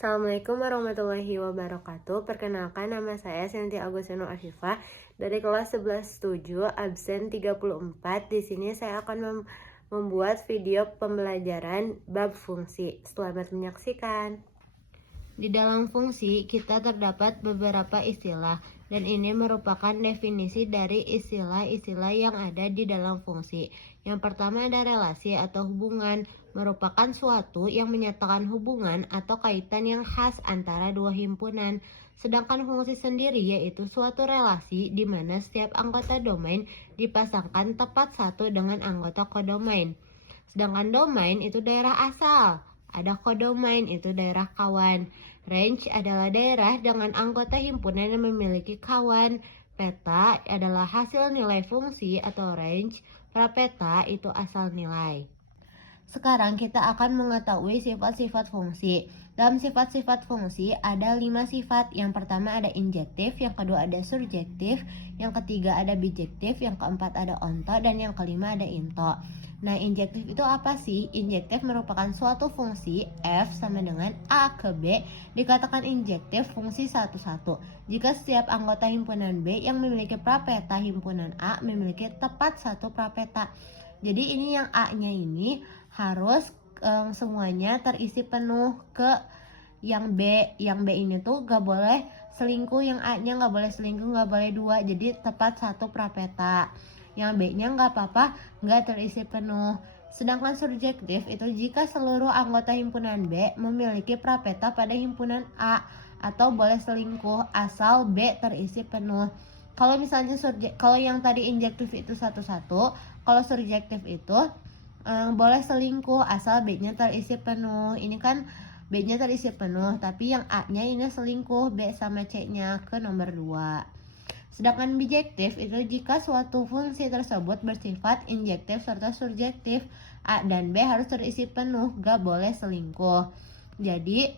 Assalamualaikum warahmatullahi wabarakatuh. Perkenalkan, nama saya Senti Agustinus Afifah dari kelas 11-7 absen 34. Di sini saya akan membuat video pembelajaran bab fungsi. Selamat menyaksikan. Di dalam fungsi kita terdapat beberapa istilah dan ini merupakan definisi dari istilah-istilah yang ada di dalam fungsi. Yang pertama ada relasi atau hubungan, merupakan suatu yang menyatakan hubungan atau kaitan yang khas antara dua himpunan. Sedangkan fungsi sendiri yaitu suatu relasi di mana setiap anggota domain dipasangkan tepat satu dengan anggota kodomain. Sedangkan domain itu daerah asal, ada kodomain itu daerah kawan. Range adalah daerah dengan anggota himpunan yang memiliki kawan. Peta adalah hasil nilai fungsi atau range. Prapeta itu asal nilai. Sekarang kita akan mengetahui sifat-sifat fungsi. Dalam sifat-sifat fungsi ada 5 sifat. Yang pertama ada injektif, yang kedua ada surjektif, yang ketiga ada bijektif, yang keempat ada onto, dan yang kelima ada into. Nah, injektif itu apa sih? Injektif merupakan suatu fungsi F sama dengan A ke B dikatakan injektif fungsi satu-satu jika setiap anggota himpunan B yang memiliki prapeta himpunan A memiliki tepat satu prapeta. Jadi ini yang A-nya ini harus semuanya terisi penuh ke yang B. Yang B ini tuh gak boleh selingkuh, yang A-nya gak boleh selingkuh, gak boleh dua, jadi tepat satu prapeta. Yang B-nya gak apa-apa gak terisi penuh. Sedangkan surjektif itu jika seluruh anggota himpunan B memiliki prapeta pada himpunan A atau boleh selingkuh asal B terisi penuh. Kalau misalnya kalau yang tadi injektif itu satu-satu, kalau surjektif itu boleh selingkuh asal B-nya terisi penuh. Ini kan B-nya terisi penuh, tapi yang A-nya ini selingkuh, B sama C-nya ke nomor 2. Sedangkan bijektif itu jika suatu fungsi tersebut bersifat injektif serta surjektif, A dan B harus terisi penuh, gak boleh selingkuh. Jadi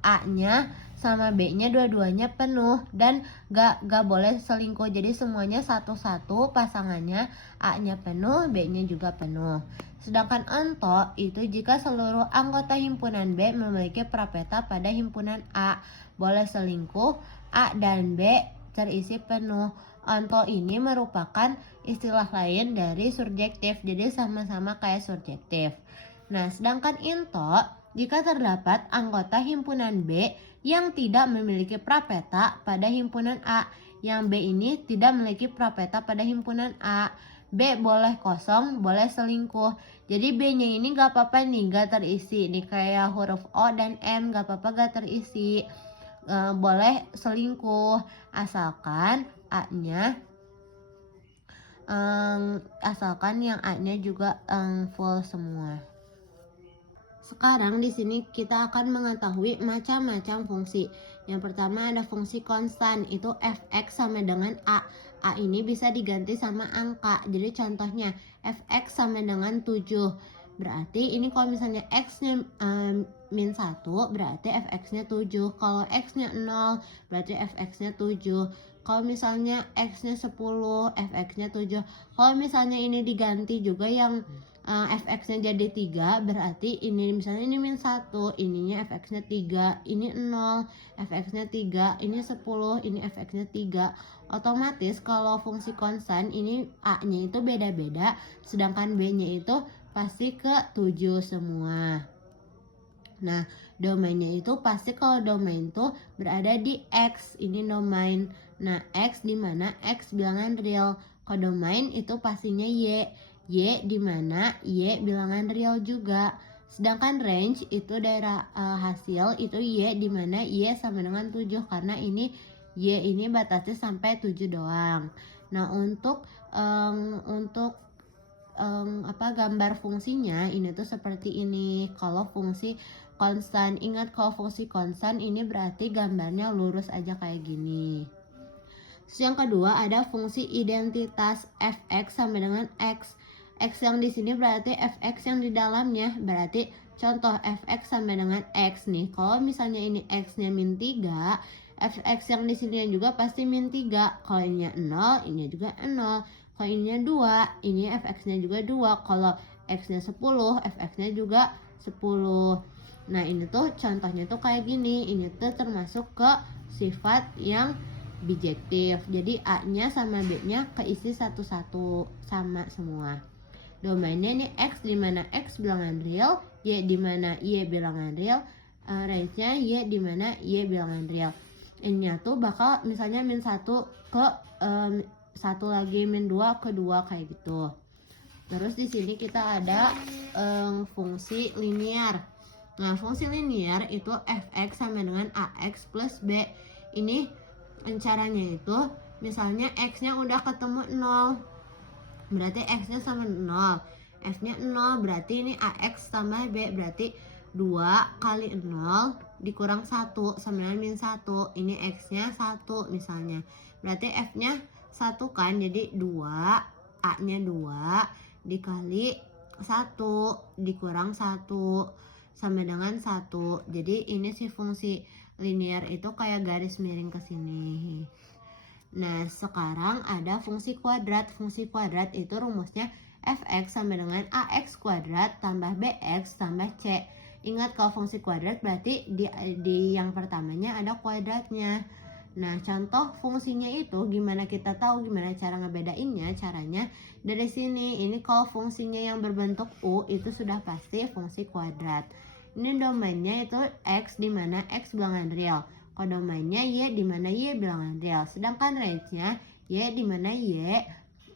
A-nya sama B-nya dua-duanya penuh dan gak boleh selingkuh. Jadi semuanya satu-satu pasangannya, A-nya penuh, B-nya juga penuh. Sedangkan onto itu jika seluruh anggota himpunan B memiliki prapeta pada himpunan A, boleh selingkuh, A dan B terisi penuh. Onto ini merupakan istilah lain dari surjektif, jadi sama-sama kayak surjektif. Nah, sedangkan into jika terdapat anggota himpunan B yang tidak memiliki prapeta pada himpunan A, yang B ini tidak memiliki prapeta pada himpunan A, B boleh kosong, boleh selingkuh. Jadi B-nya ini gak apa-apa nih, gak terisi. Nih kayak huruf O dan M gak apa-apa gak terisi. Boleh selingkuh asalkan A-nya yang A-nya juga full semua. Sekarang di sini kita akan mengetahui macam-macam fungsi. Yang pertama ada fungsi konstan, itu fx sama dengan a. A ini bisa diganti sama angka. Jadi contohnya fx sama dengan 7. Berarti ini kalau misalnya x-nya min 1, berarti fx-nya 7. Kalau x-nya 0, berarti fx-nya 7. Kalau misalnya x-nya 10, fx-nya 7. Kalau misalnya ini diganti juga yang fx-nya jadi 3, berarti ini misalnya ini min 1, ininya fx-nya 3, ini 0, fx-nya 3, ini 10, ini fx-nya 3. Otomatis kalau fungsi konstan ini A-nya itu beda-beda, sedangkan B-nya itu pasti ke 7 semua. Nah, domainnya itu pasti kalau domain tuh berada di X, ini domain. Nah, X di mana X bilangan real. Kalau domain itu pastinya Y. Y di mana Y bilangan real juga. Sedangkan range itu daerah hasil itu Y di mana Y sama dengan 7 karena ini Y ini batasnya sampai 7 doang. Nah, untuk gambar fungsinya ini tuh seperti ini. Kalau fungsi konstan, ingat kalau fungsi konstan ini berarti gambarnya lurus aja kayak gini. Terus yang kedua ada fungsi identitas, fx sama dengan x. X yang di sini berarti fx yang di dalamnya, berarti contoh fx sama dengan x nih. Kalau misalnya ini x-nya min 3, fx yang di sini juga pasti min 3. Kalau ininya 0, ininya juga 0. Kalau ininya 2, ini fx-nya juga 2. Kalau x-nya 10, fx-nya juga 10. Nah ini tuh contohnya tuh kayak gini, ini tuh termasuk ke sifat yang bijektif. Jadi A-nya sama B-nya keisi satu-satu sama semua. Domainnya ini X di mana X bilangan real, Y di mana Y bilangan real, range-nya Y di mana Y bilangan real. Ini tuh bakal misalnya min 1 ke 1 lagi min 2 ke 2 kayak gitu. Terus di sini kita ada fungsi linear. Nah, fungsi linear itu fx sama dengan ax plus b. Ini caranya itu misalnya x-nya udah ketemu 0. Berarti x-nya sama 0. F-nya 0 berarti ini ax tambah b berarti 2 kali 0 dikurang 1 sama dengan min 1. Ini x-nya 1 misalnya. Berarti f-nya 1 kan, jadi 2, a-nya 2 dikali 1 dikurang 1 sama dengan 1. Jadi ini si fungsi linear itu kayak garis miring ke sini. Nah, sekarang ada fungsi kuadrat. Fungsi kuadrat itu rumusnya fx sama dengan ax kuadrat tambah bx tambah c. Ingat kalau fungsi kuadrat berarti di yang pertamanya ada kuadratnya. Nah, contoh fungsinya itu gimana kita tahu gimana cara ngebedainnya? Caranya dari sini. Ini kalau fungsinya yang berbentuk U itu sudah pasti fungsi kuadrat. Ini domainnya itu X di mana X bilangan real. Kalau domainnya Y di mana Y bilangan real. Sedangkan range-nya Y di mana Y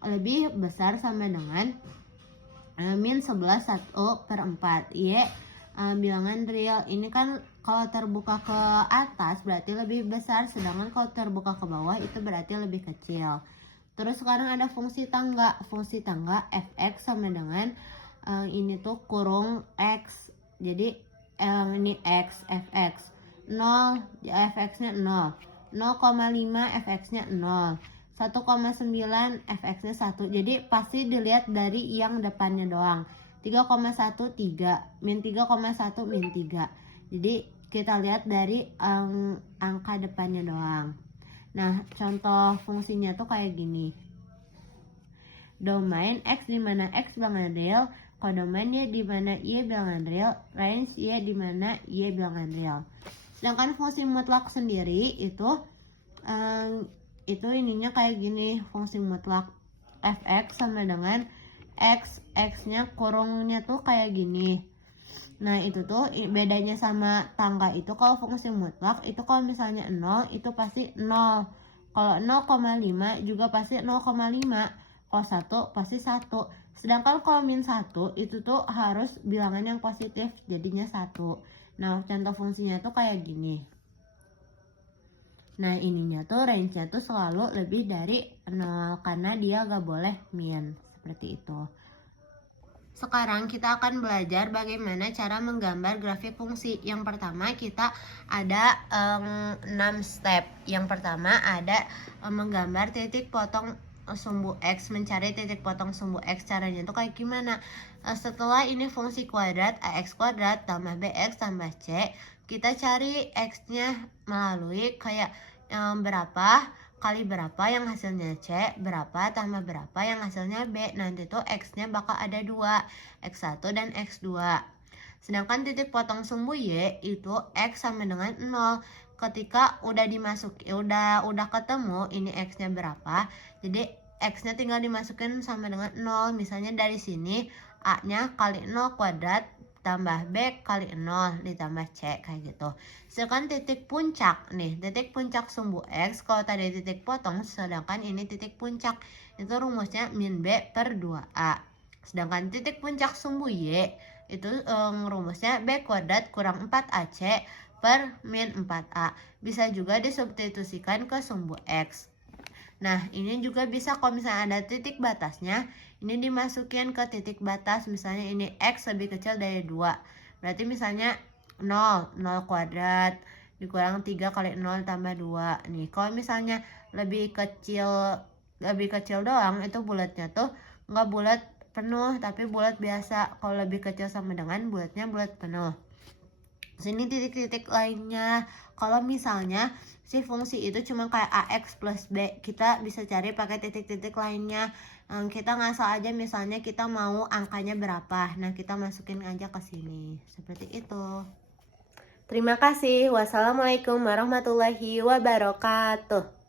lebih besar sama dengan min 11 1/4. Y bilangan real. Ini kan kalau terbuka ke atas berarti lebih besar, sedangkan kalau terbuka ke bawah itu berarti lebih kecil. Terus sekarang ada fungsi tangga. Fungsi tangga fx sama dengan ini tuh kurung x. Jadi ini x fx 0, fx-nya 0. 0,5 fx-nya 0. 1,9 fx-nya 1. Jadi pasti dilihat dari yang depannya doang. 3,1 3, min 3,1 min 3. Jadi kita lihat dari angka depannya doang. Nah, contoh fungsinya tuh kayak gini. Domain X di mana X bilangan real, kodomain Y di mana Y bilangan real, range Y di mana Y bilangan real. Sedangkan fungsi mutlak sendiri itu ininya kayak gini, fungsi mutlak fx sama dengan x-nya kurungnya tuh kayak gini. Nah itu tuh bedanya sama tangga itu, kalau fungsi mutlak itu kalau misalnya 0 itu pasti 0, kalau 0,5 juga pasti 0,5, kalau 1 pasti 1. Sedangkan kalau min 1 itu tuh harus bilangan yang positif, jadinya 1. Nah contoh fungsinya tuh kayak gini. Nah ininya tuh range-nya tuh selalu lebih dari 0 karena dia gak boleh min, seperti itu. Sekarang kita akan belajar bagaimana cara menggambar grafik fungsi. Yang pertama kita ada 6 step. Yang pertama ada menggambar titik potong sumbu X, mencari titik potong sumbu X. Caranya tuh kayak gimana? Setelah ini fungsi kuadrat AX kuadrat tambah BX tambah C, kita cari X-nya melalui kayak berapa kali berapa yang hasilnya C, berapa tambah berapa yang hasilnya B. Nanti tuh X-nya bakal ada 2, X1 dan X2. Sedangkan titik potong sumbu Y itu X sama dengan 0. Ketika udah udah ketemu ini X-nya berapa, jadi X-nya tinggal dimasukin sama dengan 0. Misalnya dari sini A-nya kali 0 kuadrat tambah B kali 0 ditambah C kayak gitu. Sedangkan titik puncak nih, titik puncak sumbu X, kalau tadi titik potong, sedangkan ini titik puncak, itu rumusnya min B per 2A. Sedangkan titik puncak sumbu Y itu rumusnya B kuadrat kurang 4AC per min 4A. Bisa juga disubstitusikan ke sumbu X. Nah ini juga bisa kalau misalnya ada titik batasnya, ini dimasukin ke titik batas. Misalnya ini X lebih kecil dari 2, berarti misalnya 0 kuadrat dikurang 3 kali 0 tambah 2. Nih kalau misalnya lebih kecil doang, itu bulatnya tuh nggak bulat penuh tapi bulat biasa. Kalau lebih kecil sama dengan bulatnya bulat penuh. Sini titik-titik lainnya. Kalau misalnya si fungsi itu cuma kayak AX plus B, kita bisa cari pakai titik-titik lainnya. Kita ngasal aja, misalnya kita mau angkanya berapa, nah kita masukin aja ke sini seperti itu. Terima kasih. Wassalamualaikum warahmatullahi wabarakatuh.